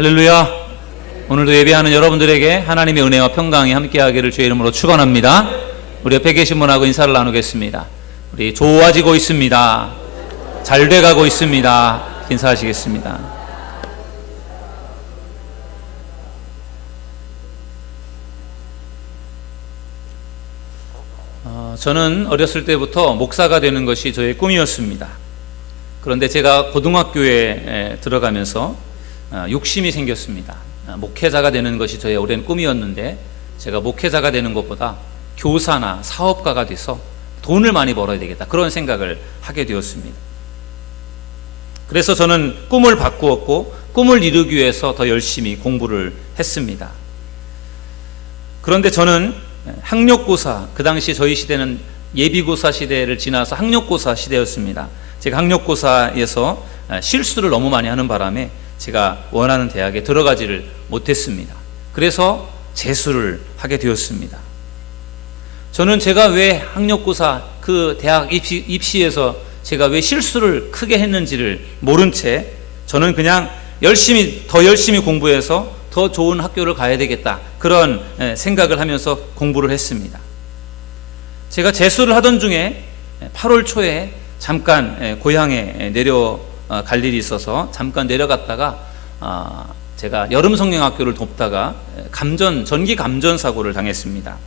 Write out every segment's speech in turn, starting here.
할렐루야. 오늘도 예배하는 여러분들에게 하나님의 은혜와 평강이 함께하기를 주의 이름으로 축원합니다. 우리 옆에 계신 분하고 인사를 나누겠습니다. 우리 좋아지고 있습니다. 잘 돼가고 있습니다. 인사하시겠습니다. 저는 어렸을 때부터 목사가 되는 것이 저의 꿈이었습니다. 그런데 제가 고등학교에 들어가면서 욕심이 생겼습니다. 목회자가 되는 것이 저의 오랜 꿈이었는데 제가 목회자가 되는 것보다 교사나 사업가가 돼서 돈을 많이 벌어야 되겠다, 그런 생각을 하게 되었습니다. 그래서 저는 꿈을 바꾸었고 꿈을 이루기 위해서 더 열심히 공부를 했습니다. 그런데 저는 학력고사, 그 당시 저희 시대는 예비고사 시대를 지나서 학력고사 시대였습니다. 제가 학력고사에서 실수를 너무 많이 하는 바람에 제가 원하는 대학에 들어가지를 못했습니다. 그래서 재수를 하게 되었습니다. 저는 제가 왜 학력고사 그 대학 입시에서 제가 왜 실수를 크게 했는지를 모른 채 저는 그냥 더 열심히 공부해서 더 좋은 학교를 가야 되겠다, 그런 생각을 하면서 공부를 했습니다. 제가 재수를 하던 중에 8월 초에 잠깐 고향에 내려갈 일이 있어서 잠깐 내려갔다가 제가 여름 성경학교를 돕다가 전기 감전 사고를 당했습니다.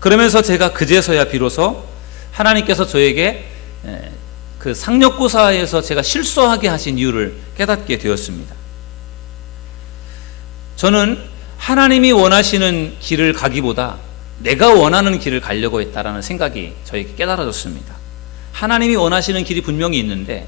그러면서 제가 그제서야 비로소 하나님께서 저에게 그 상력고사에서 제가 실수하게 하신 이유를 깨닫게 되었습니다. 저는 하나님이 원하시는 길을 가기보다 내가 원하는 길을 가려고 했다라는 생각이 저에게 깨달아졌습니다. 하나님이 원하시는 길이 분명히 있는데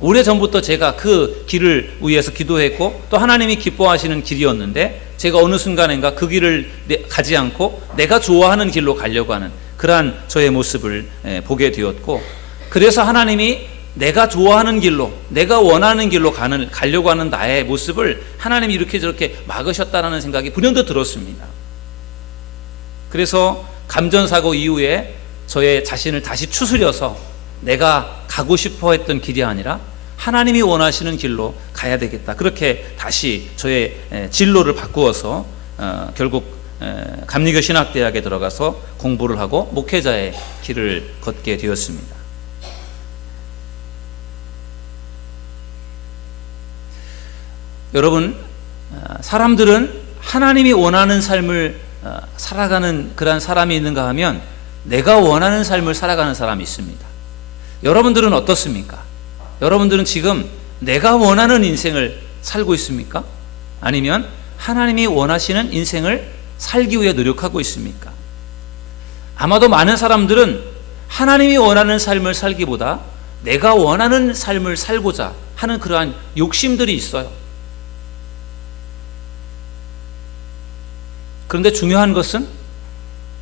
오래전부터 제가 그 길을 위해서 기도했고 또 하나님이 기뻐하시는 길이었는데 제가 어느 순간인가 그 길을 가지 않고 내가 좋아하는 길로 가려고 하는 그러한 저의 모습을 보게 되었고, 그래서 하나님이 내가 좋아하는 길로, 내가 원하는 길로 가려고 하는 나의 모습을 하나님이 이렇게 저렇게 막으셨다라는 생각이 불현듯 들었습니다. 그래서 감전사고 이후에 저의 자신을 다시 추스려서 내가 가고 싶어 했던 길이 아니라 하나님이 원하시는 길로 가야 되겠다, 그렇게 다시 저의 진로를 바꾸어서 결국 감리교 신학대학에 들어가서 공부를 하고 목회자의 길을 걷게 되었습니다. 여러분, 사람들은 하나님이 원하는 삶을 살아가는 그런 사람이 있는가 하면 내가 원하는 삶을 살아가는 사람이 있습니다. 여러분들은 어떻습니까? 여러분들은 지금 내가 원하는 인생을 살고 있습니까? 아니면 하나님이 원하시는 인생을 살기 위해 노력하고 있습니까? 아마도 많은 사람들은 하나님이 원하는 삶을 살기보다 내가 원하는 삶을 살고자 하는 그러한 욕심들이 있어요. 그런데 중요한 것은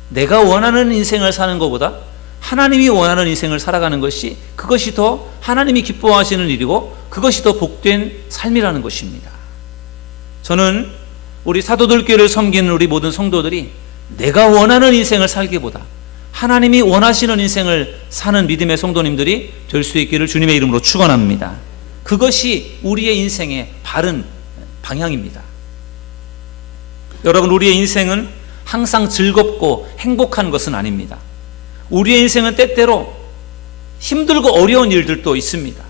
내가 원하는 인생을 사는 것보다 하나님이 원하는 인생을 살아가는 것이, 그것이 더 하나님이 기뻐하시는 일이고 그것이 더 복된 삶이라는 것입니다. 저는 우리 사도들교회를 섬기는 우리 모든 성도들이 내가 원하는 인생을 살기보다 하나님이 원하시는 인생을 사는 믿음의 성도님들이 될 수 있기를 주님의 이름으로 축원합니다. 그것이 우리의 인생의 바른 방향입니다. 여러분, 우리의 인생은 항상 즐겁고 행복한 것은 아닙니다. 우리의 인생은 때때로 힘들고 어려운 일들도 있습니다.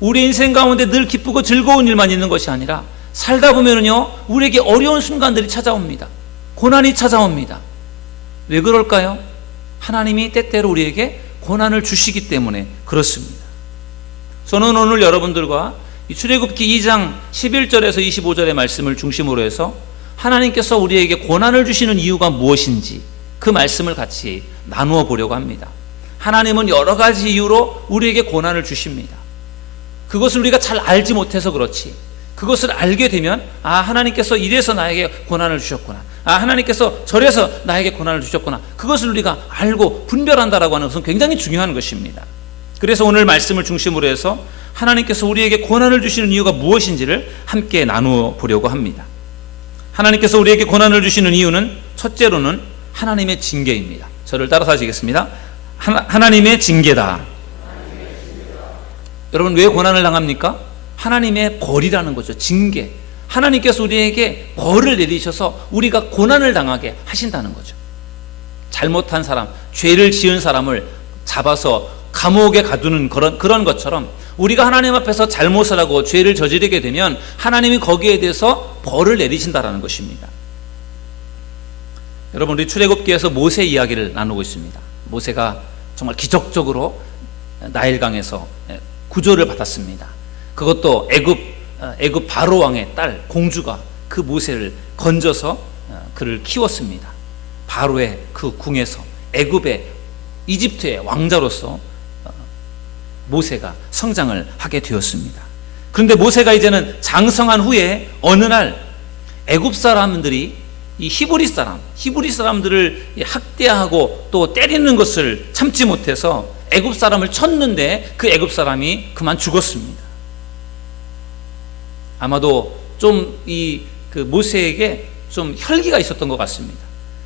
우리 인생 가운데 늘 기쁘고 즐거운 일만 있는 것이 아니라 살다 보면요, 우리에게 어려운 순간들이 찾아옵니다. 고난이 찾아옵니다. 왜 그럴까요? 하나님이 때때로 우리에게 고난을 주시기 때문에 그렇습니다. 저는 오늘 여러분들과 출애굽기 2장 11절에서 25절의 말씀을 중심으로 해서 하나님께서 우리에게 고난을 주시는 이유가 무엇인지 그 말씀을 같이 나누어 보려고 합니다. 하나님은 여러 가지 이유로 우리에게 고난을 주십니다. 그것을 우리가 잘 알지 못해서 그렇지, 그것을 알게 되면 하나님께서 이래서 나에게 고난을 주셨구나, 하나님께서 저래서 나에게 고난을 주셨구나, 그것을 우리가 알고 분별한다라고 하는 것은 굉장히 중요한 것입니다. 그래서 오늘 말씀을 중심으로 해서 하나님께서 우리에게 고난을 주시는 이유가 무엇인지를 함께 나누어 보려고 합니다. 하나님께서 우리에게 고난을 주시는 이유는 첫째로는 하나님의 징계입니다. 저를 따라서 하시겠습니다. 하나님의 징계다. 여러분, 왜 고난을 당합니까? 하나님의 벌이라는 거죠. 징계. 하나님께서 우리에게 벌을 내리셔서 우리가 고난을 당하게 하신다는 거죠. 잘못한 사람, 죄를 지은 사람을 잡아서 감옥에 가두는 그런 것처럼 우리가 하나님 앞에서 잘못을 하고 죄를 저지르게 되면 하나님이 거기에 대해서 벌을 내리신다라는 것입니다. 여러분, 우리 출애굽기에서 모세 이야기를 나누고 있습니다. 모세가 정말 기적적으로 나일강에서 구조를 받았습니다. 그것도 애굽 바로 왕의 딸 공주가 그 모세를 건져서 그를 키웠습니다. 바로의 그 궁에서 이집트의 왕자로서 모세가 성장을 하게 되었습니다. 그런데 모세가 이제는 장성한 후에 어느 날 애굽 사람들이 이 히브리 사람들을 학대하고 또 때리는 것을 참지 못해서 애굽 사람을 쳤는데 그 애굽 사람이 그만 죽었습니다. 아마도 좀 그 모세에게 좀 혈기가 있었던 것 같습니다.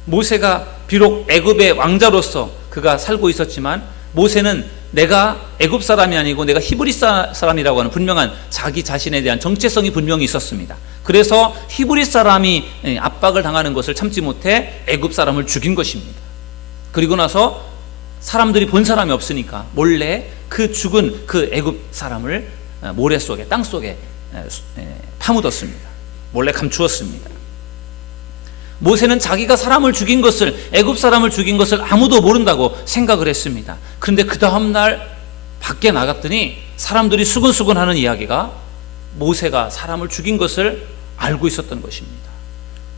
모세가 비록 애굽의 왕자로서 그가 살고 있었지만 모세는 내가 애굽 사람이 아니고 내가 히브리 사람이라고 하는 분명한 자기 자신에 대한 정체성이 분명히 있었습니다. 그래서 히브리 사람이 압박을 당하는 것을 참지 못해 애굽 사람을 죽인 것입니다. 그리고 나서 사람들이 본 사람이 없으니까 몰래 그 죽은 그 애굽 사람을 모래 속에, 땅 속에 파묻었습니다. 몰래 감추었습니다. 모세는 자기가 사람을 죽인 것을, 애굽 사람을 죽인 것을 아무도 모른다고 생각을 했습니다. 그런데 그 다음날 밖에 나갔더니 사람들이 수근수근하는 이야기가 모세가 사람을 죽인 것을 알고 있었던 것입니다.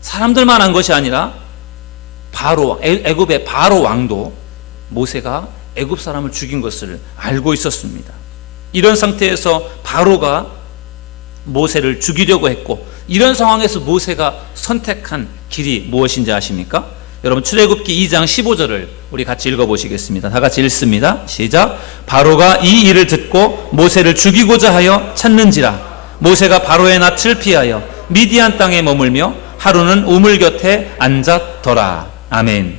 사람들만 한 것이 아니라 애굽의 바로 왕도 모세가 애굽 사람을 죽인 것을 알고 있었습니다. 이런 상태에서 바로가 모세를 죽이려고 했고, 이런 상황에서 모세가 선택한 길이 무엇인지 아십니까? 여러분, 출애굽기 2장 15절을 우리 같이 읽어보시겠습니다. 다 같이 읽습니다. 시작. 바로가 이 일을 듣고 모세를 죽이고자 하여 찾는지라. 모세가 바로의 낯을 피하여 미디안 땅에 머물며 하루는 우물 곁에 앉았더라. 아멘.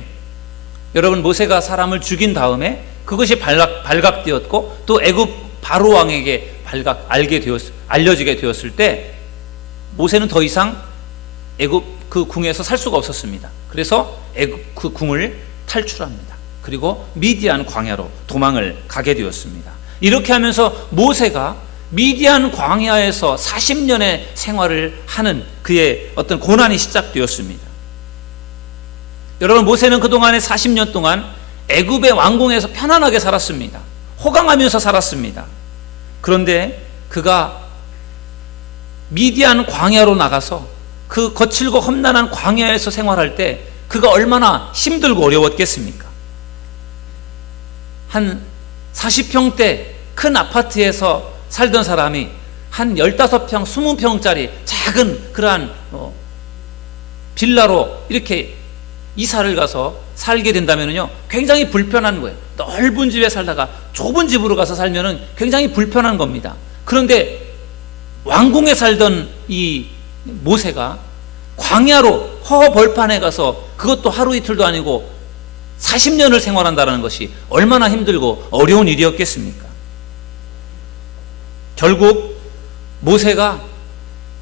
여러분, 모세가 사람을 죽인 다음에 그것이 발각되었고 또 애굽 바로 왕에게 알려지게 되었을 때 모세는 더 이상 애굽 그 궁에서 살 수가 없었습니다. 그래서 애굽 그 궁을 탈출합니다. 그리고 미디안 광야로 도망을 가게 되었습니다. 이렇게 하면서 모세가 미디안 광야에서 40년의 생활을 하는 그의 어떤 고난이 시작되었습니다. 여러분, 모세는 그동안의 40년 동안 애굽의 왕궁에서 편안하게 살았습니다. 호강하면서 살았습니다. 그런데 그가 미디안 광야로 나가서 그 거칠고 험난한 광야에서 생활할 때 그가 얼마나 힘들고 어려웠겠습니까? 한 40평대 큰 아파트에서 살던 사람이 한 15평, 20평짜리 작은 그러한 빌라로 이렇게 이사를 가서 살게 된다면요, 굉장히 불편한 거예요. 넓은 집에 살다가 좁은 집으로 가서 살면은 굉장히 불편한 겁니다. 그런데 왕궁에 살던 이 모세가 광야로 허허벌판에 가서 그것도 하루 이틀도 아니고 40년을 생활한다는 것이 얼마나 힘들고 어려운 일이었겠습니까? 결국 모세가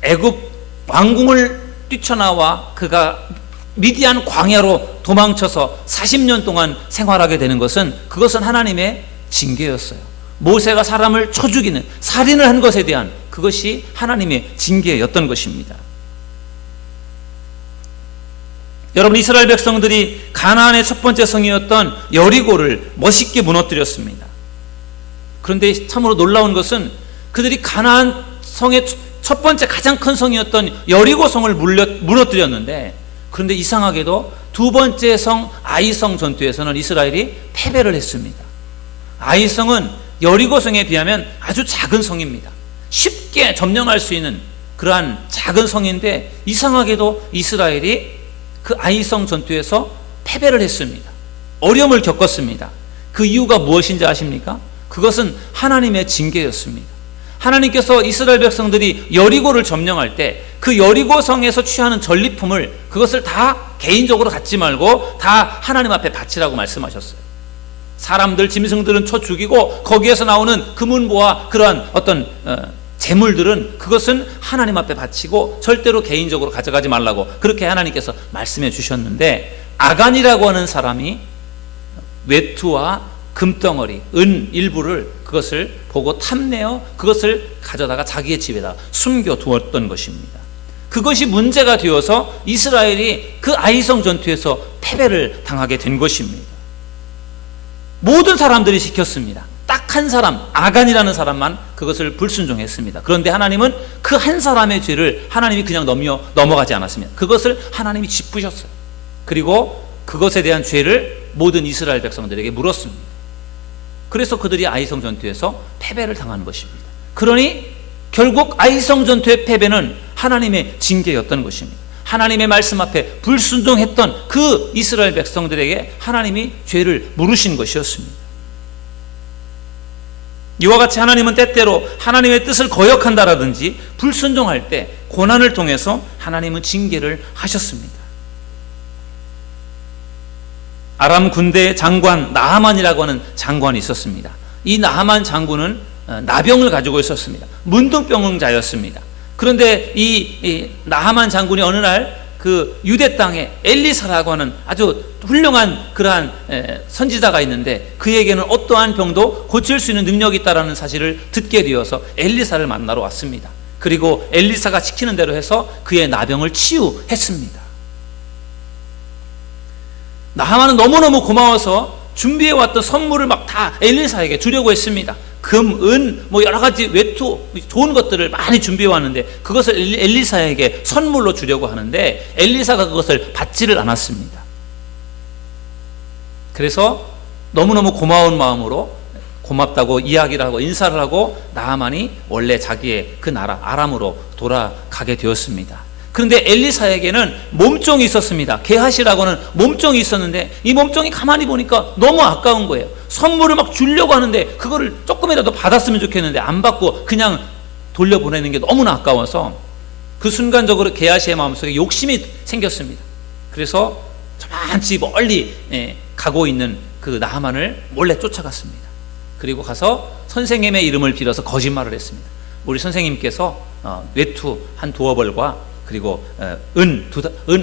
애굽 왕궁을 뛰쳐나와 그가 미디안 광야로 도망쳐서 40년 동안 생활하게 되는 것은 그것은 하나님의 징계였어요. 모세가 사람을 쳐 죽이는 살인을 한 것에 대한 그것이 하나님의 징계였던 것입니다. 여러분, 이스라엘 백성들이 가나안의 첫 번째 성이었던 여리고를 멋있게 무너뜨렸습니다. 그런데 참으로 놀라운 것은 그들이 가나안 성의 첫 번째 가장 큰 성이었던 여리고 성을 무너뜨렸는데, 그런데 이상하게도 두 번째 성 아이성 전투에서는 이스라엘이 패배를 했습니다. 아이성은 여리고성에 비하면 아주 작은 성입니다. 쉽게 점령할 수 있는 그러한 작은 성인데 이상하게도 이스라엘이 그 아이성 전투에서 패배를 했습니다. 어려움을 겪었습니다. 그 이유가 무엇인지 아십니까? 그것은 하나님의 징계였습니다. 하나님께서 이스라엘 백성들이 여리고를 점령할 때 그 여리고성에서 취하는 전리품을 그것을 다 개인적으로 갖지 말고 다 하나님 앞에 바치라고 말씀하셨어요. 사람들, 짐승들은 쳐 죽이고 거기에서 나오는 금은보와 그러한 어떤 재물들은 그것은 하나님 앞에 바치고 절대로 개인적으로 가져가지 말라고 그렇게 하나님께서 말씀해 주셨는데, 아간이라고 하는 사람이 외투와 금덩어리, 은 일부를 그것을 보고 탐내어 그것을 가져다가 자기의 집에다 숨겨 두었던 것입니다. 그것이 문제가 되어서 이스라엘이 그 아이성 전투에서 패배를 당하게 된 것입니다. 모든 사람들이 지켰습니다. 딱 한 사람, 아간이라는 사람만 그것을 불순종했습니다. 그런데 하나님은 그 한 사람의 죄를 하나님이 그냥 넘어가지 않았습니다. 그것을 하나님이 짚으셨어요. 그리고 그것에 대한 죄를 모든 이스라엘 백성들에게 물었습니다. 그래서 그들이 아이성 전투에서 패배를 당한 것입니다. 그러니 결국 아이성 전투의 패배는 하나님의 징계였던 것입니다. 하나님의 말씀 앞에 불순종했던 그 이스라엘 백성들에게 하나님이 죄를 물으신 것이었습니다. 이와 같이 하나님은 때때로 하나님의 뜻을 거역한다라든지 불순종할 때 고난을 통해서 하나님은 징계를 하셨습니다. 아람 군대의 장관 나하만이라고 하는 장관이 있었습니다. 이 나하만 장군은 나병을 가지고 있었습니다. 문둥병자였습니다. 그런데 이 나하만 장군이 어느 날 그 유대 땅에 엘리사라고 하는 아주 훌륭한 그러한 선지자가 있는데, 그에게는 어떠한 병도 고칠 수 있는 능력이 있다라는 사실을 듣게 되어서 엘리사를 만나러 왔습니다. 그리고 엘리사가 시키는 대로 해서 그의 나병을 치유했습니다. 나하만은 너무너무 고마워서 준비해왔던 선물을 막 다 엘리사에게 주려고 했습니다. 금, 은, 여러 가지 외투, 좋은 것들을 많이 준비해왔는데 그것을 엘리사에게 선물로 주려고 하는데 엘리사가 그것을 받지를 않았습니다. 그래서 너무너무 고마운 마음으로 고맙다고 이야기를 하고 인사를 하고 나하만이 원래 자기의 그 나라 아람으로 돌아가게 되었습니다. 그런데 엘리사에게는 몸종이 있었습니다. 게하시라고 하는 몸종이 있었는데 이 몸종이 가만히 보니까 너무 아까운 거예요. 선물을 막 주려고 하는데 그거를 조금이라도 받았으면 좋겠는데 안 받고 그냥 돌려보내는 게 너무나 아까워서 그 순간적으로 게하시의 마음속에 욕심이 생겼습니다. 그래서 저만치 멀리 가고 있는 그 나하만을 몰래 쫓아갔습니다. 그리고 가서 선생님의 이름을 빌어서 거짓말을 했습니다. 우리 선생님께서 외투 한 두어 벌과 그리고 은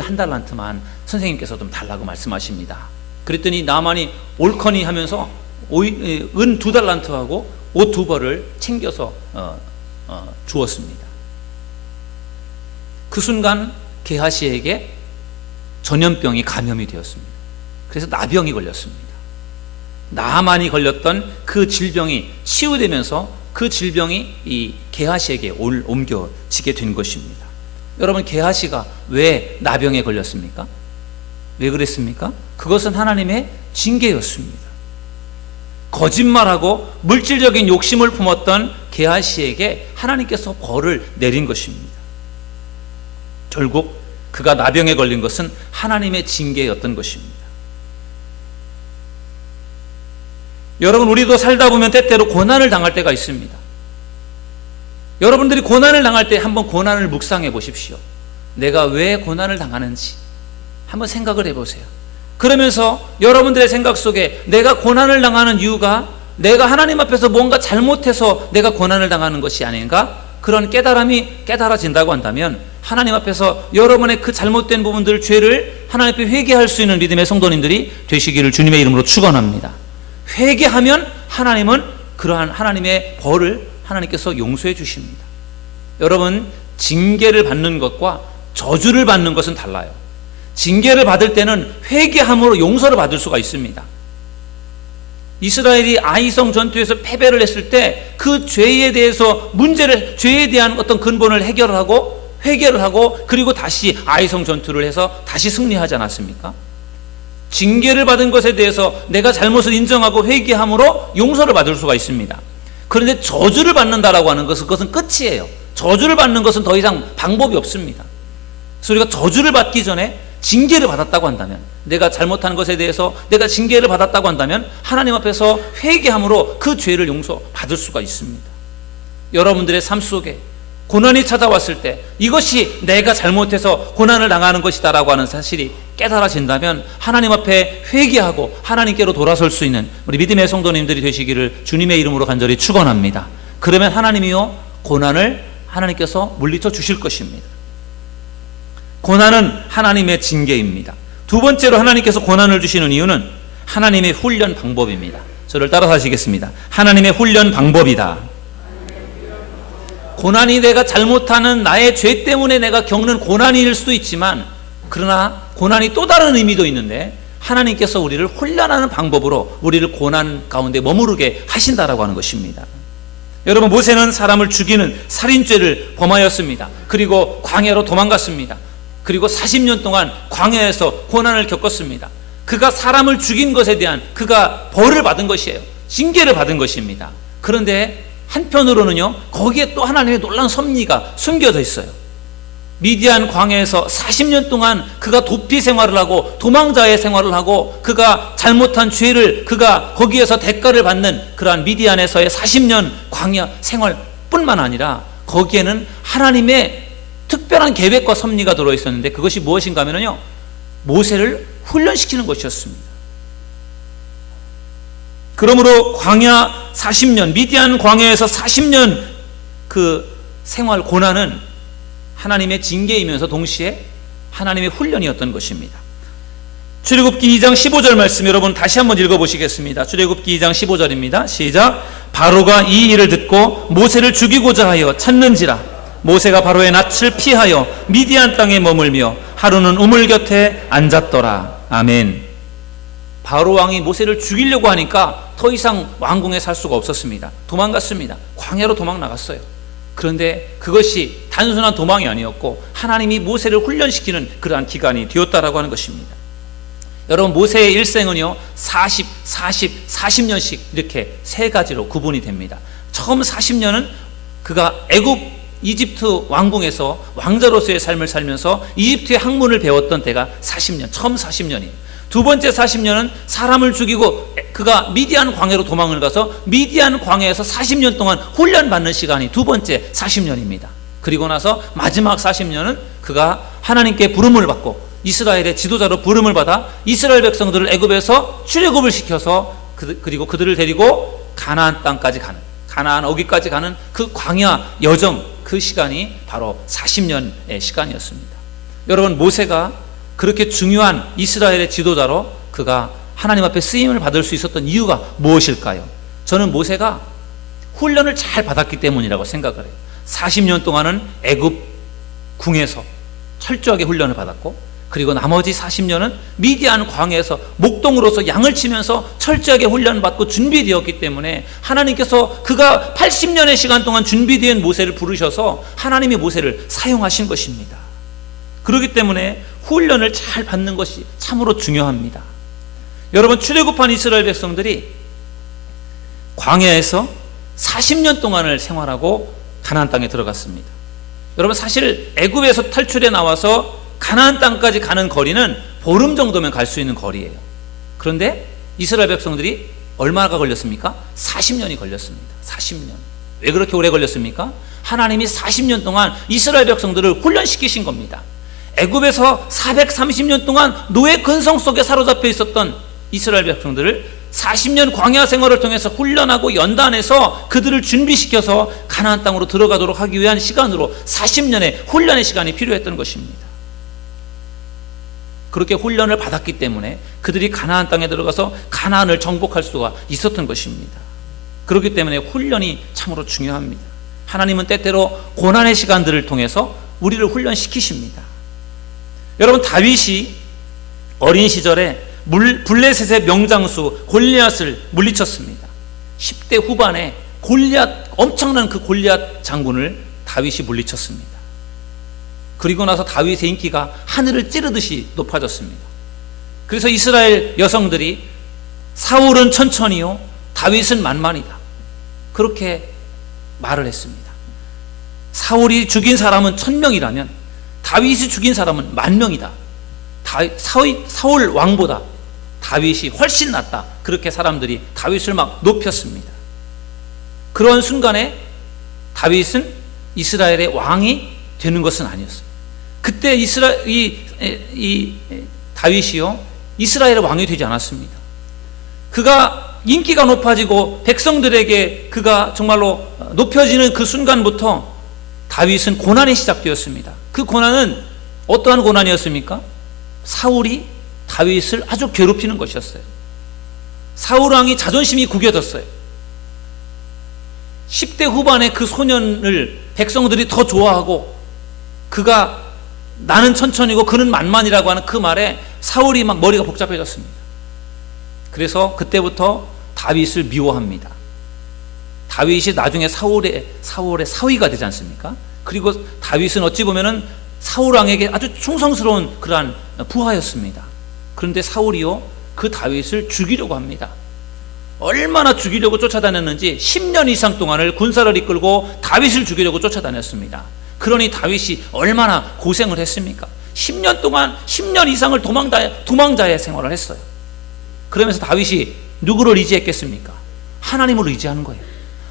한 달란트만 선생님께서 좀 달라고 말씀하십니다. 그랬더니 나만이 옳거니 하면서 은 2달란트하고 옷 2벌을 챙겨서 주었습니다. 그 순간 게하시에게 전염병이 감염이 되었습니다. 그래서 나병이 걸렸습니다. 나만이 걸렸던 그 질병이 치유되면서 그 질병이 이 게하시에게 옮겨지게 된 것입니다. 여러분, 게하시가 왜 나병에 걸렸습니까? 왜 그랬습니까? 그것은 하나님의 징계였습니다. 거짓말하고 물질적인 욕심을 품었던 게하시에게 하나님께서 벌을 내린 것입니다. 결국 그가 나병에 걸린 것은 하나님의 징계였던 것입니다. 여러분, 우리도 살다 보면 때때로 고난을 당할 때가 있습니다. 여러분들이 고난을 당할 때 한번 고난을 묵상해 보십시오. 내가 왜 고난을 당하는지 한번 생각을 해보세요. 그러면서 여러분들의 생각 속에 내가 고난을 당하는 이유가 내가 하나님 앞에서 뭔가 잘못해서 내가 고난을 당하는 것이 아닌가? 그런 깨달음이 깨달아진다고 한다면 하나님 앞에서 여러분의 그 잘못된 부분들, 죄를 하나님 앞에 회개할 수 있는 믿음의 성도님들이 되시기를 주님의 이름으로 축원합니다. 회개하면 하나님은 그러한 하나님의 벌을 하나님께서 용서해 주십니다. 여러분, 징계를 받는 것과 저주를 받는 것은 달라요. 징계를 받을 때는 회개함으로 용서를 받을 수가 있습니다. 이스라엘이 아이성 전투에서 패배를 했을 때 그 죄에 대해서 죄에 대한 어떤 근본을 해결하고 회개를 하고 그리고 다시 아이성 전투를 해서 다시 승리하지 않았습니까? 징계를 받은 것에 대해서 내가 잘못을 인정하고 회개함으로 용서를 받을 수가 있습니다. 그런데 저주를 받는다라고 하는 것은 그것은 끝이에요. 저주를 받는 것은 더 이상 방법이 없습니다. 그래서 우리가 저주를 받기 전에 징계를 받았다고 한다면, 내가 잘못한 것에 대해서 내가 징계를 받았다고 한다면 하나님 앞에서 회개함으로 그 죄를 용서받을 수가 있습니다. 여러분들의 삶 속에 고난이 찾아왔을 때 이것이 내가 잘못해서 고난을 당하는 것이다라고 하는 사실이 깨달아진다면 하나님 앞에 회개하고 하나님께로 돌아설 수 있는 우리 믿음의 성도님들이 되시기를 주님의 이름으로 간절히 축원합니다. 그러면 하나님이요 고난을 하나님께서 물리쳐 주실 것입니다. 고난은 하나님의 징계입니다. 두 번째로 하나님께서 고난을 주시는 이유는 하나님의 훈련 방법입니다. 저를 따라서 하시겠습니다. 하나님의 훈련 방법이다. 고난이 내가 잘못하는 나의 죄 때문에 내가 겪는 고난일 수도 있지만, 그러나 고난이 또 다른 의미도 있는데 하나님께서 우리를 훈련하는 방법으로 우리를 고난 가운데 머무르게 하신다라고 하는 것입니다. 여러분, 모세는 사람을 죽이는 살인죄를 범하였습니다. 그리고 광야로 도망갔습니다. 그리고 40년 동안 광야에서 고난을 겪었습니다. 그가 사람을 죽인 것에 대한 그가 벌을 받은 것이에요. 징계를 받은 것입니다. 그런데 한편으로는요, 거기에 또 하나님의 놀라운 섭리가 숨겨져 있어요. 미디안 광야에서 40년 동안 그가 도피 생활을 하고 도망자의 생활을 하고 그가 잘못한 죄를 그가 거기에서 대가를 받는 그러한 미디안에서의 40년 광야 생활뿐만 아니라 거기에는 하나님의 특별한 계획과 섭리가 들어있었는데, 그것이 무엇인가 하면요, 모세를 훈련시키는 것이었습니다. 그러므로 광야 40년, 미디안 광야에서 40년 그 생활 고난은 하나님의 징계이면서 동시에 하나님의 훈련이었던 것입니다. 출애굽기 2장 15절 말씀 여러분 다시 한번 읽어보시겠습니다. 출애굽기 2장 15절입니다. 시작. 바로가 이 일을 듣고 모세를 죽이고자 하여 찾는지라. 모세가 바로의 낯을 피하여 미디안 땅에 머물며 하루는 우물 곁에 앉았더라. 아멘. 바로 왕이 모세를 죽이려고 하니까 더 이상 왕궁에 살 수가 없었습니다. 도망갔습니다. 광야로 도망 나갔어요. 그런데 그것이 단순한 도망이 아니었고 하나님이 모세를 훈련시키는 그러한 기간이 되었다라고 하는 것입니다. 여러분, 모세의 일생은요 40년씩 이렇게 세 가지로 구분이 됩니다. 처음 40년은 그가 이집트 왕궁에서 왕자로서의 삶을 살면서 이집트의 학문을 배웠던 때가 40년, 처음 40년이에요. 두 번째 40년은 사람을 죽이고 그가 미디안 광야로 도망을 가서 미디안 광야에서 40년 동안 훈련받는 시간이 두 번째 40년입니다. 그리고 나서 마지막 40년은 그가 하나님께 부름을 받고 이스라엘의 지도자로 부름을 받아 이스라엘 백성들을 애굽에서 출애굽을 시켜서 그리고 그들을 데리고 가나안 땅까지 가는, 가나안 어귀까지 가는 그 광야 여정, 그 시간이 바로 40년의 시간이었습니다. 여러분, 모세가 그렇게 중요한 이스라엘의 지도자로 그가 하나님 앞에 쓰임을 받을 수 있었던 이유가 무엇일까요? 저는 모세가 훈련을 잘 받았기 때문이라고 생각을 해요. 40년 동안은 애굽 궁에서 철저하게 훈련을 받았고, 그리고 나머지 40년은 미디안 광야에서 목동으로서 양을 치면서 철저하게 훈련받고 준비되었기 때문에 하나님께서 그가 80년의 시간 동안 준비된 모세를 부르셔서 하나님이 모세를 사용하신 것입니다. 그렇기 때문에 훈련을 잘 받는 것이 참으로 중요합니다. 여러분, 출애굽한 이스라엘 백성들이 광야에서 40년 동안을 생활하고 가나안 땅에 들어갔습니다. 여러분, 사실 애굽에서 탈출해 나와서 가나안 땅까지 가는 거리는 보름 정도면 갈 수 있는 거리예요. 그런데 이스라엘 백성들이 얼마나 걸렸습니까? 40년이 걸렸습니다. 40년. 왜 그렇게 오래 걸렸습니까? 하나님이 40년 동안 이스라엘 백성들을 훈련시키신 겁니다. 애굽에서 430년 동안 노예 근성 속에 사로잡혀 있었던 이스라엘 백성들을 40년 광야 생활을 통해서 훈련하고 연단해서 그들을 준비시켜서 가나안 땅으로 들어가도록 하기 위한 시간으로 40년의 훈련의 시간이 필요했던 것입니다. 그렇게 훈련을 받았기 때문에 그들이 가나안 땅에 들어가서 가나안을 정복할 수가 있었던 것입니다. 그렇기 때문에 훈련이 참으로 중요합니다. 하나님은 때때로 고난의 시간들을 통해서 우리를 훈련시키십니다. 여러분, 다윗이 어린 시절에 블레셋의 명장수 골리앗을 물리쳤습니다. 10대 후반에 엄청난 그 골리앗 장군을 다윗이 물리쳤습니다. 그리고 나서 다윗의 인기가 하늘을 찌르듯이 높아졌습니다. 그래서 이스라엘 여성들이 사울은 천천히요, 다윗은 만만이다, 그렇게 말을 했습니다. 사울이 죽인 사람은 1000명이라면 다윗이 죽인 사람은 10,000명이다. 사울 왕보다 다윗이 훨씬 낫다. 그렇게 사람들이 다윗을 막 높였습니다. 그런 순간에 다윗은 이스라엘의 왕이 되는 것은 아니었어요. 그때 다윗이요, 이스라엘의 왕이 되지 않았습니다. 그가 인기가 높아지고 백성들에게 그가 정말로 높여지는 그 순간부터 다윗은 고난이 시작되었습니다. 그 고난은 어떠한 고난이었습니까? 사울이 다윗을 아주 괴롭히는 것이었어요. 사울 왕이 자존심이 구겨졌어요. 10대 후반의 그 소년을 백성들이 더 좋아하고 그가 나는 천천히고 그는 만만이라고 하는 그 말에 사울이 막 머리가 복잡해졌습니다. 그래서 그때부터 다윗을 미워합니다. 다윗이 나중에 사울의 사위가 되지 않습니까? 그리고 다윗은 어찌 보면은 사울 왕에게 아주 충성스러운 그러한 부하였습니다. 그런데 사울이요, 그 다윗을 죽이려고 합니다. 얼마나 죽이려고 쫓아다녔는지 10년 이상 동안을 군사를 이끌고 다윗을 죽이려고 쫓아다녔습니다. 그러니 다윗이 얼마나 고생을 했습니까? 10년 동안 10년 이상을 도망자의 생활을 했어요. 그러면서 다윗이 누구를 의지했겠습니까? 하나님을 의지하는 거예요.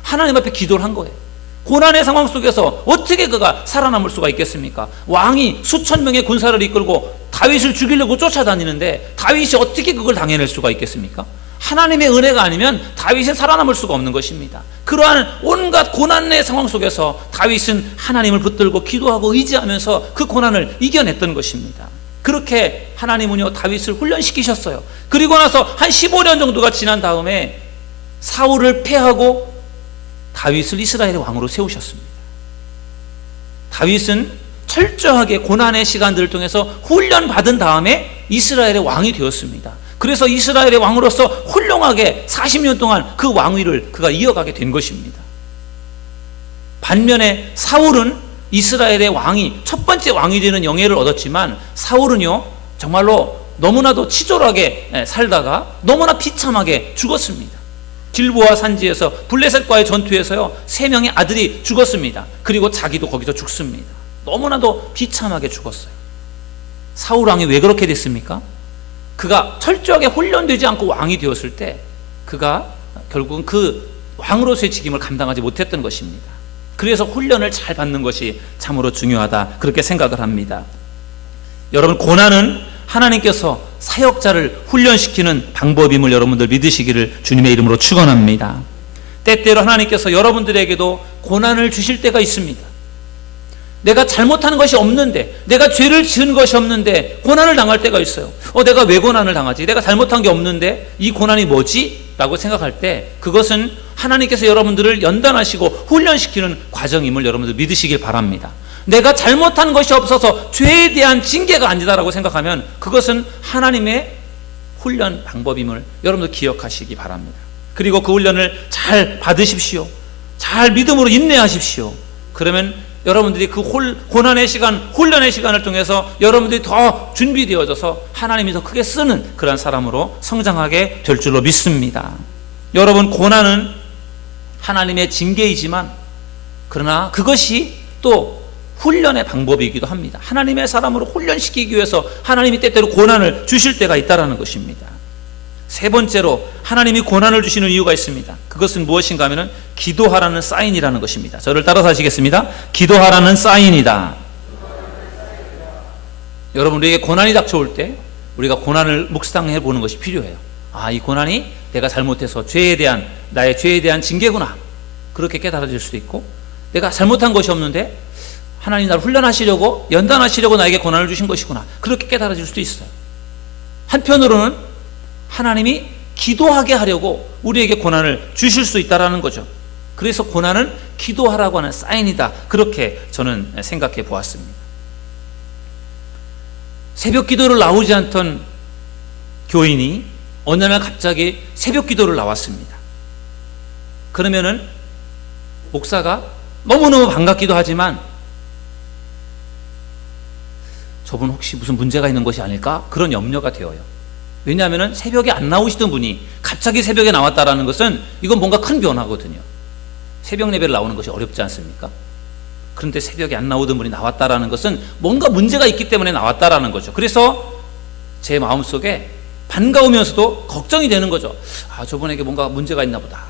하나님 앞에 기도를 한 거예요. 고난의 상황 속에서 어떻게 그가 살아남을 수가 있겠습니까? 왕이 수천 명의 군사를 이끌고 다윗을 죽이려고 쫓아다니는데 다윗이 어떻게 그걸 당해낼 수가 있겠습니까? 하나님의 은혜가 아니면 다윗은 살아남을 수가 없는 것입니다. 그러한 온갖 고난의 상황 속에서 다윗은 하나님을 붙들고 기도하고 의지하면서 그 고난을 이겨냈던 것입니다. 그렇게 하나님은요, 다윗을 훈련시키셨어요. 그리고 나서 한 15년 정도가 지난 다음에 사울을 패하고 다윗을 이스라엘의 왕으로 세우셨습니다. 다윗은 철저하게 고난의 시간들을 통해서 훈련받은 다음에 이스라엘의 왕이 되었습니다. 그래서 이스라엘의 왕으로서 훌륭하게 40년 동안 그 왕위를 그가 이어가게 된 것입니다. 반면에 사울은 이스라엘의 왕이 첫 번째 왕이 되는 영예를 얻었지만 사울은요, 정말로 너무나도 치졸하게 살다가 너무나 비참하게 죽었습니다. 길보아 산지에서 블레셋과의 전투에서요, 3명의 아들이 죽었습니다. 그리고 자기도 거기서 죽습니다. 너무나도 비참하게 죽었어요. 사울 왕이 왜 그렇게 됐습니까? 그가 철저하게 훈련되지 않고 왕이 되었을 때 그가 결국은 그 왕으로서의 직임을 감당하지 못했던 것입니다. 그래서 훈련을 잘 받는 것이 참으로 중요하다, 그렇게 생각을 합니다. 여러분, 고난은 하나님께서 사역자를 훈련시키는 방법임을 여러분들 믿으시기를 주님의 이름으로 축원합니다. 때때로 하나님께서 여러분들에게도 고난을 주실 때가 있습니다. 내가 잘못하는 것이 없는데, 내가 죄를 지은 것이 없는데 고난을 당할 때가 있어요. 내가 왜 고난을 당하지? 내가 잘못한 게 없는데 이 고난이 뭐지? 라고 생각할 때 그것은 하나님께서 여러분들을 연단하시고 훈련시키는 과정임을 여러분들 믿으시길 바랍니다. 내가 잘못한 것이 없어서 죄에 대한 징계가 아니다라고 생각하면 그것은 하나님의 훈련 방법임을 여러분들 기억하시기 바랍니다. 그리고 그 훈련을 잘 받으십시오. 잘 믿음으로 인내하십시오. 그러면 여러분들이 그 고난의 시간, 훈련의 시간을 통해서 여러분들이 더 준비되어져서 하나님이 더 크게 쓰는 그런 사람으로 성장하게 될 줄로 믿습니다. 여러분, 고난은 하나님의 징계이지만 그러나 그것이 또 훈련의 방법이기도 합니다. 하나님의 사람으로 훈련시키기 위해서 하나님이 때때로 고난을 주실 때가 있다는 것입니다. 세 번째로 하나님이 고난을 주시는 이유가 있습니다. 그것은 무엇인가 하면 기도하라는 사인이라는 것입니다. 저를 따라서 하시겠습니다. 기도하라는 사인이다. 여러분, 우리에게 고난이 닥쳐올 때 우리가 고난을 묵상해 보는 것이 필요해요. 이 고난이 내가 잘못해서 나의 죄에 대한 징계구나, 그렇게 깨달아질 수도 있고, 내가 잘못한 것이 없는데 하나님 나를 훈련하시려고, 연단하시려고 나에게 고난을 주신 것이구나, 그렇게 깨달아질 수도 있어요. 한편으로는 하나님이 기도하게 하려고 우리에게 고난을 주실 수 있다는 거죠. 그래서 고난은 기도하라고 하는 사인이다, 그렇게 저는 생각해 보았습니다. 새벽 기도를 나오지 않던 교인이 어느 날 갑자기 새벽 기도를 나왔습니다. 그러면은 목사가 너무너무 반갑기도 하지만 저분 혹시 무슨 문제가 있는 것이 아닐까, 그런 염려가 되어요. 왜냐하면 새벽에 안 나오시던 분이 갑자기 새벽에 나왔다라는 것은 이건 뭔가 큰 변화거든요. 새벽 예배를 나오는 것이 어렵지 않습니까? 그런데 새벽에 안 나오던 분이 나왔다라는 것은 뭔가 문제가 있기 때문에 나왔다라는 거죠. 그래서 제 마음속에 반가우면서도 걱정이 되는 거죠. 저분에게 뭔가 문제가 있나 보다,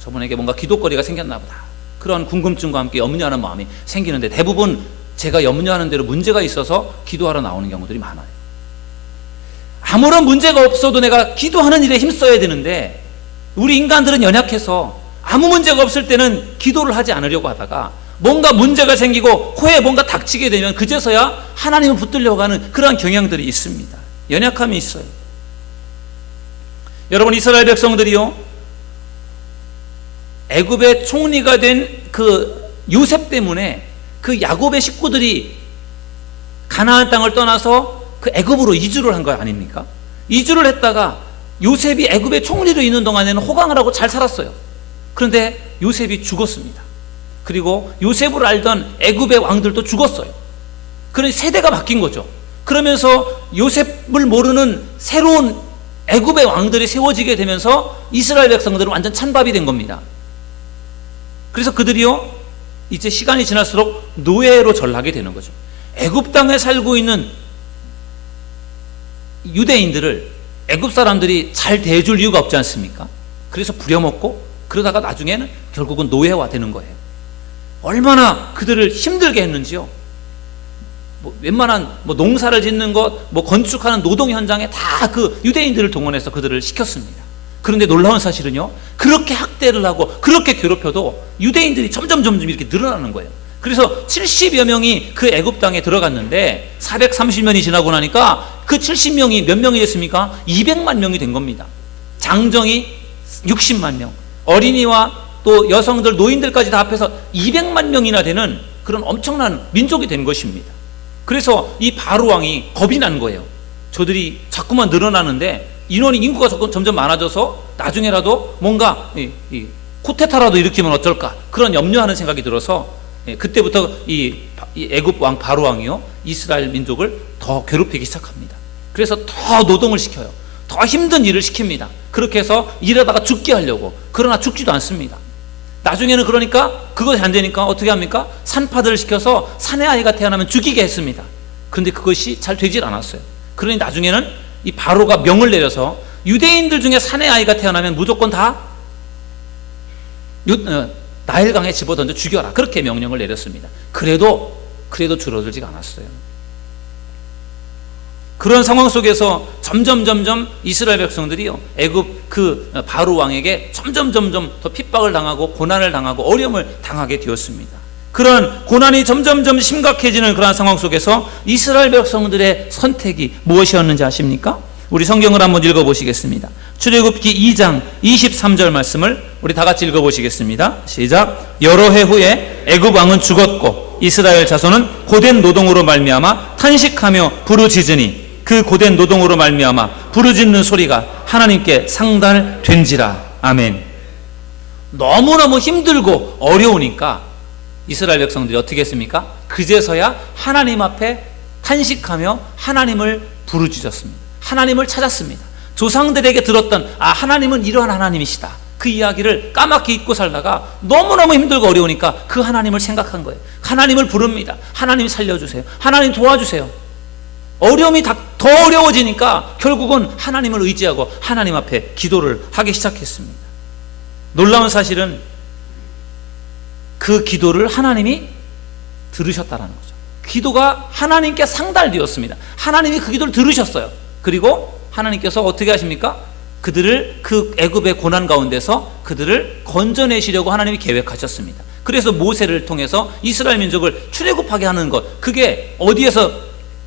저분에게 뭔가 기도거리가 생겼나 보다, 그런 궁금증과 함께 염려하는 마음이 생기는데 대부분 제가 염려하는 대로 문제가 있어서 기도하러 나오는 경우들이 많아요. 아무런 문제가 없어도 내가 기도하는 일에 힘써야 되는데 우리 인간들은 연약해서 아무 문제가 없을 때는 기도를 하지 않으려고 하다가 뭔가 문제가 생기고 코에 뭔가 닥치게 되면 그제서야 하나님을 붙들려고 하는 그러한 경향들이 있습니다. 연약함이 있어요. 여러분, 이스라엘 백성들이요, 애굽의 총리가 된 그 요셉 때문에 그 야곱의 식구들이 가나안 땅을 떠나서 그 애굽으로 이주를 한 거 아닙니까? 이주를 했다가 요셉이 애굽의 총리로 있는 동안에는 호강을 하고 잘 살았어요. 그런데 요셉이 죽었습니다. 그리고 요셉을 알던 애굽의 왕들도 죽었어요. 그런 세대가 바뀐 거죠. 그러면서 요셉을 모르는 새로운 애굽의 왕들이 세워지게 되면서 이스라엘 백성들은 완전 찬밥이 된 겁니다. 그래서 그들이요, 이제 시간이 지날수록 노예로 전락이 되는 거죠. 애굽 땅에 살고 있는 유대인들을 애굽 사람들이 잘 대해줄 이유가 없지 않습니까? 그래서 부려먹고 그러다가 나중에는 결국은 노예화 되는 거예요. 얼마나 그들을 힘들게 했는지요. 웬만한 농사를 짓는 것, 건축하는 노동 현장에 다 그 유대인들을 동원해서 그들을 시켰습니다. 그런데 놀라운 사실은요, 그렇게 학대를 하고 그렇게 괴롭혀도 유대인들이 점점 이렇게 늘어나는 거예요. 그래서 70여 명이 그 애굽 땅에 들어갔는데 430년이 지나고 나니까 그 70명이 몇 명이 됐습니까? 200만 명이 된 겁니다. 장정이 60만 명, 어린이와 또 여성들, 노인들까지 다 합해서 200만 명이나 되는 그런 엄청난 민족이 된 것입니다. 그래서 이 바로 왕이 겁이 난 거예요. 저들이 자꾸만 늘어나는데 인구가 점점 많아져서 나중에라도 뭔가 쿠데타라도 일으키면 어쩔까, 그런 염려하는 생각이 들어서 그때부터 이 애굽 왕 바로 왕이요, 이스라엘 민족을 더 괴롭히기 시작합니다. 그래서 더 노동을 시켜요. 더 힘든 일을 시킵니다. 그렇게 해서 일하다가 죽게 하려고. 그러나 죽지도 않습니다. 나중에는 그러니까 그것이 안 되니까 어떻게 합니까? 산파들을 시켜서 사내 아이가 태어나면 죽이게 했습니다. 그런데 그것이 잘 되질 않았어요. 그러니 나중에는 이 바로가 명을 내려서 유대인들 중에 사내 아이가 태어나면 무조건 다 나일강에 집어던져 죽여라, 그렇게 명령을 내렸습니다. 그래도 줄어들지가 않았어요. 그런 상황 속에서 점점 이스라엘 백성들이요, 애굽 그 바로 왕에게 점점 더 핍박을 당하고 고난을 당하고 어려움을 당하게 되었습니다. 그런 고난이 점점 심각해지는 그런 상황 속에서 이스라엘 백성들의 선택이 무엇이었는지 아십니까? 우리 성경을 한번 읽어보시겠습니다. 출애굽기 2장 23절 말씀을 우리 다 같이 읽어보시겠습니다. 시작. 여러 해 후에 애굽 왕은 죽었고 이스라엘 자손은 고된 노동으로 말미암아 탄식하며 부르짖으니 그 고된 노동으로 말미암아 부르짖는 소리가 하나님께 상달된지라. 아멘. 너무너무 힘들고 어려우니까 이스라엘 백성들이 어떻게 했습니까? 그제서야 하나님 앞에 탄식하며 하나님을 부르짖었습니다. 하나님을 찾았습니다. 조상들에게 들었던 하나님은 이러한 하나님이시다, 그 이야기를 까맣게 잊고 살다가 너무너무 힘들고 어려우니까 그 하나님을 생각한 거예요. 하나님을 부릅니다. 하나님 살려주세요. 하나님 도와주세요. 어려움이 더 어려워지니까 결국은 하나님을 의지하고 하나님 앞에 기도를 하기 시작했습니다. 놀라운 사실은 그 기도를 하나님이 들으셨다는 거죠. 기도가 하나님께 상달되었습니다. 하나님이 그 기도를 들으셨어요. 그리고 하나님께서 어떻게 하십니까? 그들을 그 애굽의 고난 가운데서 그들을 건져내시려고 하나님이 계획하셨습니다. 그래서 모세를 통해서 이스라엘 민족을 출애굽하게 하는 것, 그게 어디에서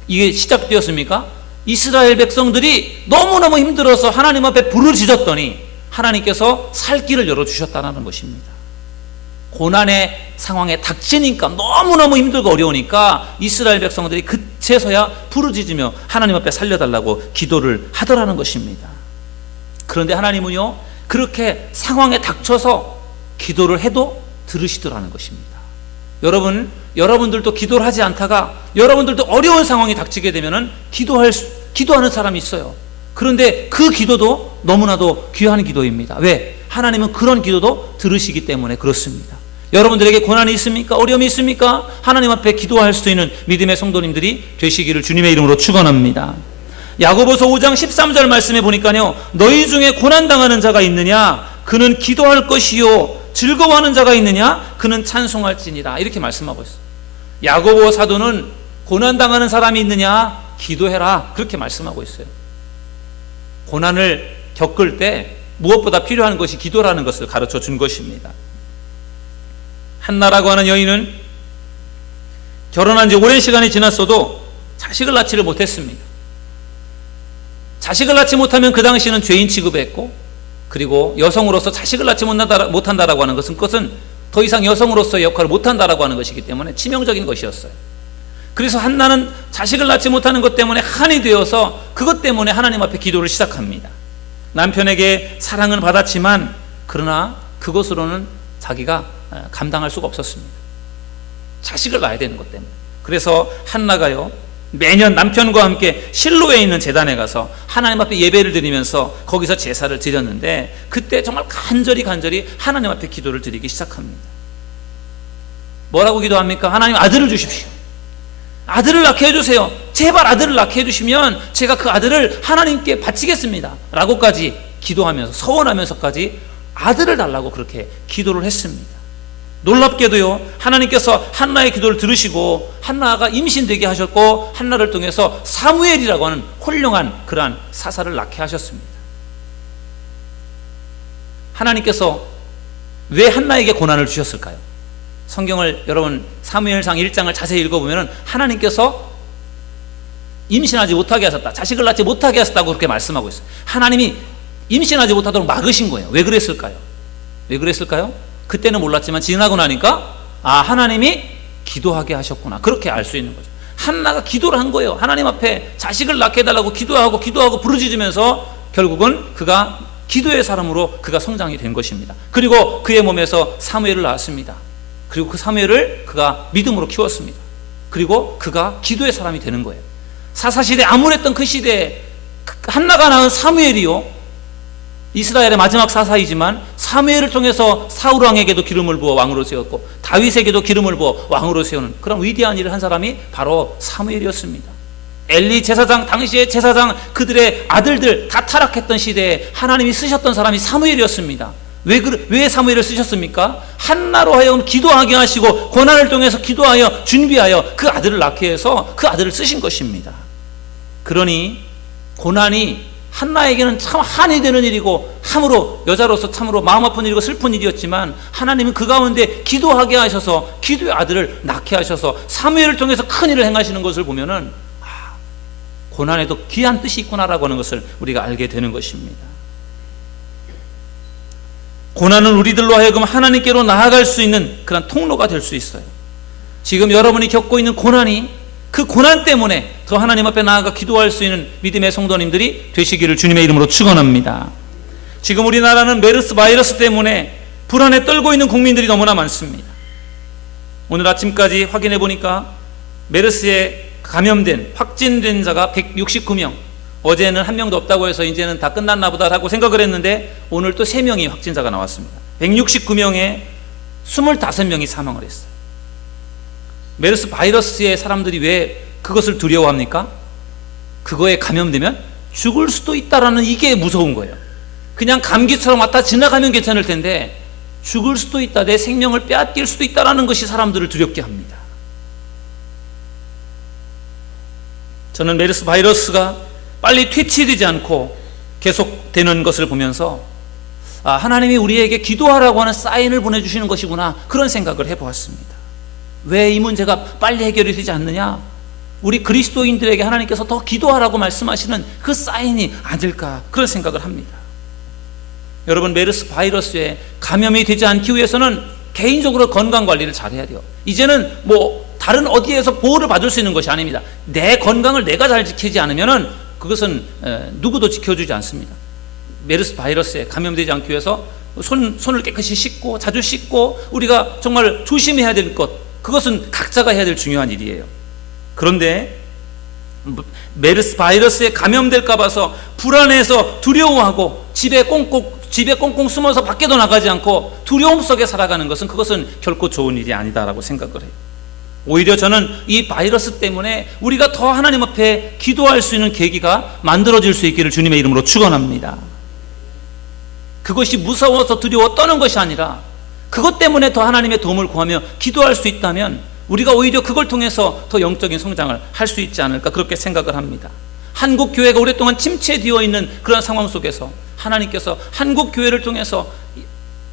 이게 시작되었습니까? 이스라엘 백성들이 너무너무 힘들어서 하나님 앞에 부르짖었더니 하나님께서 살 길을 열어주셨다는 것입니다. 고난의 상황에 닥치니까 너무너무 힘들고 어려우니까 이스라엘 백성들이 그제서야 부르짖으며 하나님 앞에 살려달라고 기도를 하더라는 것입니다. 그런데 하나님은요, 그렇게 상황에 닥쳐서 기도를 해도 들으시더라는 것입니다. 여러분들도 기도를 하지 않다가 여러분들도 어려운 상황이 닥치게 되면은 기도하는 사람이 있어요. 그런데 그 기도도 너무나도 귀한 기도입니다. 왜? 하나님은 그런 기도도 들으시기 때문에 그렇습니다. 여러분들에게 고난이 있습니까? 어려움이 있습니까? 하나님 앞에 기도할 수 있는 믿음의 성도님들이 되시기를 주님의 이름으로 축원합니다. 야고보서 5장 13절 말씀에 보니까요, 너희 중에 고난당하는 자가 있느냐? 그는 기도할 것이요. 즐거워하는 자가 있느냐? 그는 찬송할지니라. 이렇게 말씀하고 있어요. 야고보 사도는 고난당하는 사람이 있느냐? 기도해라. 그렇게 말씀하고 있어요. 고난을 겪을 때 무엇보다 필요한 것이 기도라는 것을 가르쳐 준 것입니다. 한나라고 하는 여인은 결혼한 지 오랜 시간이 지났어도 자식을 낳지를 못했습니다. 자식을 낳지 못하면 그 당시는 죄인 취급했고, 그리고 여성으로서 자식을 낳지 못한다라고 하는 것은 그것은 더 이상 여성으로서의 역할을 못한다라고 하는 것이기 때문에 치명적인 것이었어요. 그래서 한나는 자식을 낳지 못하는 것 때문에 한이 되어서 그것 때문에 하나님 앞에 기도를 시작합니다. 남편에게 사랑은 받았지만 그러나 그것으로는 자기가 감당할 수가 없었습니다. 자식을 낳아야 되는 것 때문에. 그래서 한나가요, 매년 남편과 함께 실로에 있는 제단에 가서 하나님 앞에 예배를 드리면서 거기서 제사를 드렸는데, 그때 정말 간절히 하나님 앞에 기도를 드리기 시작합니다. 뭐라고 기도합니까? 하나님, 아들을 주십시오. 아들을 낳게 해주세요. 제발 아들을 낳게 해주시면 제가 그 아들을 하나님께 바치겠습니다 라고까지 기도하면서, 서원하면서까지 아들을 달라고 그렇게 기도를 했습니다. 놀랍게도요, 하나님께서 한나의 기도를 들으시고 한나가 임신되게 하셨고, 한나를 통해서 사무엘이라고 하는 훌륭한 그러한 사사를 낳게 하셨습니다. 하나님께서 왜 한나에게 고난을 주셨을까요? 성경을 여러분 사무엘상 1장을 자세히 읽어보면 하나님께서 임신하지 못하게 하셨다, 자식을 낳지 못하게 하셨다고 그렇게 말씀하고 있어요. 하나님이 임신하지 못하도록 막으신 거예요. 왜 그랬을까요? 그때는 몰랐지만 지나고 나니까 하나님이 기도하게 하셨구나, 그렇게 알 수 있는 거죠. 한나가 기도를 한 거예요. 하나님 앞에 자식을 낳게 해달라고 기도하고 부르짖으면서 결국은 그가 기도의 사람으로 그가 성장이 된 것입니다. 그리고 그의 몸에서 사무엘을 낳았습니다. 그리고 그 사무엘을 그가 믿음으로 키웠습니다. 그리고 그가 기도의 사람이 되는 거예요. 사사시대 암울했던 그 시대에 한나가 낳은 사무엘이요, 이스라엘의 마지막 사사이지만 사무엘을 통해서 사울 왕에게도 기름을 부어 왕으로 세웠고 다윗에게도 기름을 부어 왕으로 세우는 그런 위대한 일을 한 사람이 바로 사무엘이었습니다. 엘리 제사장, 당시의 제사장, 그들의 아들들 다 타락했던 시대에 하나님이 쓰셨던 사람이 사무엘이었습니다. 왜 사무엘을 쓰셨습니까? 한나로 하여금 기도하게 하시고 고난을 통해서 기도하여 준비하여 그 아들을 낳게 해서 그 아들을 쓰신 것입니다. 그러니 고난이 한나에게는 참 한이 되는 일이고 참으로 여자로서 참으로 마음 아픈 일이고 슬픈 일이었지만, 하나님은 그 가운데 기도하게 하셔서 기도의 아들을 낳게 하셔서 사무엘을 통해서 큰 일을 행하시는 것을 보면은 고난에도 귀한 뜻이 있구나라고 하는 것을 우리가 알게 되는 것입니다. 고난은 우리들로 하여금 하나님께로 나아갈 수 있는 그런 통로가 될 수 있어요. 지금 여러분이 겪고 있는 고난이, 그 고난 때문에 더 하나님 앞에 나아가 기도할 수 있는 믿음의 성도님들이 되시기를 주님의 이름으로 축원합니다. 지금 우리나라는 메르스 바이러스 때문에 불안에 떨고 있는 국민들이 너무나 많습니다. 오늘 아침까지 확인해 보니까 메르스에 감염된, 확진된 자가 169명, 어제는 한 명도 없다고 해서 이제는 다 끝났나 보다라고 생각을 했는데 오늘 또 3명이 확진자가 나왔습니다. 169명에 25명이 사망을 했어요. 메르스 바이러스의 사람들이 왜 그것을 두려워합니까? 그거에 감염되면 죽을 수도 있다라는 이게 무서운 거예요. 그냥 감기처럼 왔다 지나가면 괜찮을 텐데 죽을 수도 있다, 내 생명을 빼앗길 수도 있다라는 것이 사람들을 두렵게 합니다. 저는 메르스 바이러스가 빨리 퇴치되지 않고 계속되는 것을 보면서 하나님이 우리에게 기도하라고 하는 사인을 보내주시는 것이구나, 그런 생각을 해보았습니다. 왜 이 문제가 빨리 해결이 되지 않느냐? 우리 그리스도인들에게 하나님께서 더 기도하라고 말씀하시는 그 사인이 아닐까, 그런 생각을 합니다. 여러분, 메르스 바이러스에 감염이 되지 않기 위해서는 개인적으로 건강관리를 잘해야 돼요. 이제는 다른 어디에서 보호를 받을 수 있는 것이 아닙니다. 내 건강을 내가 잘 지키지 않으면 그것은 누구도 지켜주지 않습니다. 메르스 바이러스에 감염되지 않기 위해서 손을 깨끗이 씻고 자주 씻고 우리가 정말 조심해야 될 것, 그것은 각자가 해야 될 중요한 일이에요. 그런데 메르스 바이러스에 감염될까 봐서 불안해서 두려워하고 집에 꽁꽁 숨어서 밖에도 나가지 않고 두려움 속에 살아가는 것은, 그것은 결코 좋은 일이 아니다라고 생각을 해요. 오히려 저는 이 바이러스 때문에 우리가 더 하나님 앞에 기도할 수 있는 계기가 만들어질 수 있기를 주님의 이름으로 축원합니다. 그것이 무서워서 두려워 떠는 것이 아니라 그것 때문에 더 하나님의 도움을 구하며 기도할 수 있다면 우리가 오히려 그걸 통해서 더 영적인 성장을 할 수 있지 않을까, 그렇게 생각을 합니다. 한국 교회가 오랫동안 침체되어 있는 그런 상황 속에서 하나님께서 한국 교회를 통해서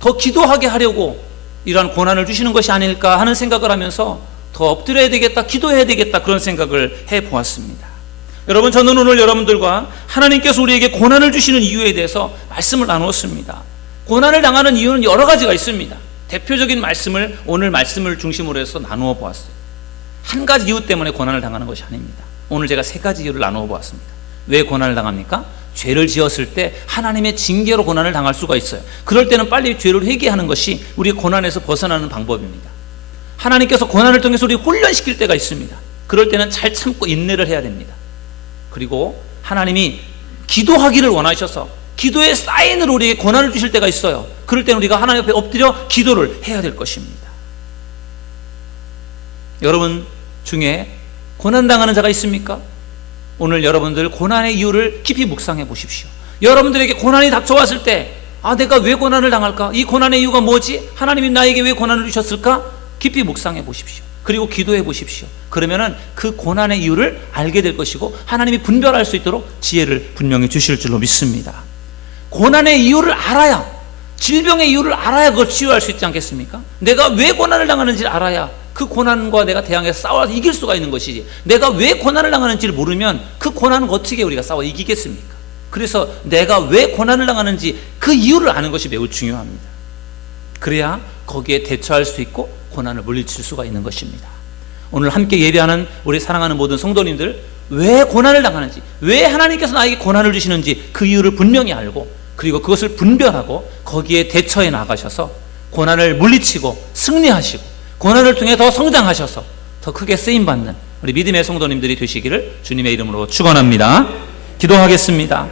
더 기도하게 하려고 이러한 고난을 주시는 것이 아닐까 하는 생각을 하면서 더 엎드려야 되겠다, 기도해야 되겠다, 그런 생각을 해보았습니다. 여러분, 저는 오늘 여러분들과 하나님께서 우리에게 고난을 주시는 이유에 대해서 말씀을 나누었습니다. 고난을 당하는 이유는 여러 가지가 있습니다. 대표적인 말씀을 오늘 말씀을 중심으로 해서 나누어 보았어요. 한 가지 이유 때문에 고난을 당하는 것이 아닙니다. 오늘 제가 세 가지 이유를 나누어 보았습니다. 왜 고난을 당합니까? 죄를 지었을 때 하나님의 징계로 고난을 당할 수가 있어요. 그럴 때는 빨리 죄를 회개하는 것이 우리 고난에서 벗어나는 방법입니다. 하나님께서 고난을 통해서 우리 훈련시킬 때가 있습니다. 그럴 때는 잘 참고 인내를 해야 됩니다. 그리고 하나님이 기도하기를 원하셔서 기도의 사인으로 우리에게 고난을 주실 때가 있어요. 그럴 때는 우리가 하나님 앞에 엎드려 기도를 해야 될 것입니다. 여러분 중에 고난당하는 자가 있습니까? 오늘 여러분들 고난의 이유를 깊이 묵상해 보십시오. 여러분들에게 고난이 닥쳐왔을 때 내가 왜 고난을 당할까? 이 고난의 이유가 뭐지? 하나님이 나에게 왜 고난을 주셨을까? 깊이 묵상해 보십시오. 그리고 기도해 보십시오. 그러면은 그 고난의 이유를 알게 될 것이고 하나님이 분별할 수 있도록 지혜를 분명히 주실 줄로 믿습니다. 고난의 이유를 알아야, 질병의 이유를 알아야 그걸 치유할 수 있지 않겠습니까? 내가 왜 고난을 당하는지를 알아야 그 고난과 내가 대항해서 싸워서 이길 수가 있는 것이지, 내가 왜 고난을 당하는지를 모르면 그 고난은 어떻게 우리가 싸워 이기겠습니까? 그래서 내가 왜 고난을 당하는지 그 이유를 아는 것이 매우 중요합니다. 그래야 거기에 대처할 수 있고 고난을 물리칠 수가 있는 것입니다. 오늘 함께 예배하는 우리 사랑하는 모든 성도님들, 왜 고난을 당하는지, 왜 하나님께서 나에게 고난을 주시는지 그 이유를 분명히 알고, 그리고 그것을 분별하고 거기에 대처해 나가셔서 고난을 물리치고 승리하시고 고난을 통해 더 성장하셔서 더 크게 쓰임받는 우리 믿음의 성도님들이 되시기를 주님의 이름으로 축원합니다. 기도하겠습니다.